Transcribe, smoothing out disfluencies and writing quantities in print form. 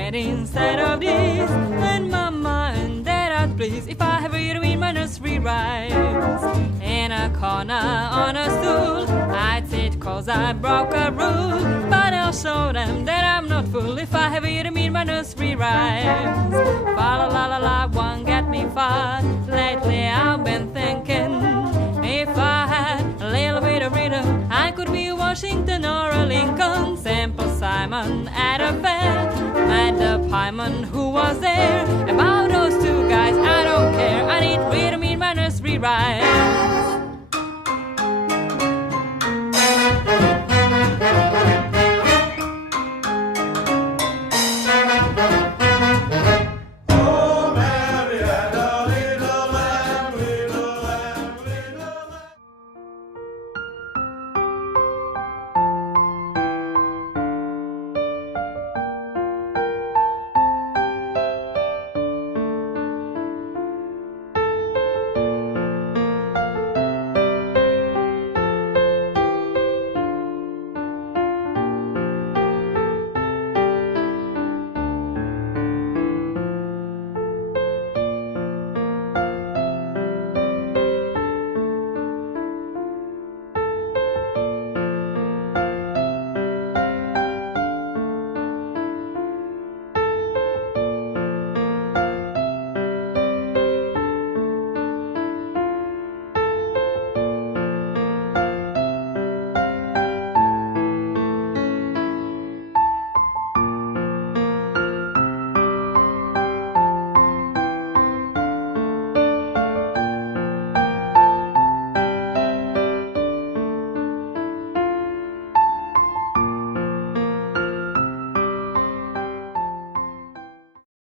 wait instead of this. And Mama and Dad are pleased if I have you to read my nursery rhymes. In a corner on a stool, I'd sit 'cause I broke a rule. But I'll show them that I'm not fool if I have you to read my nursery rhymes. Fa la la la la won't get me far. Lately I've been thinking, if I had a little bit of rhythm, I could be Washington or a Lincoln. Simple Simon at a fair met the pieman who was there. About those two guys I don't care, I need rhythm in my nursery rhyme.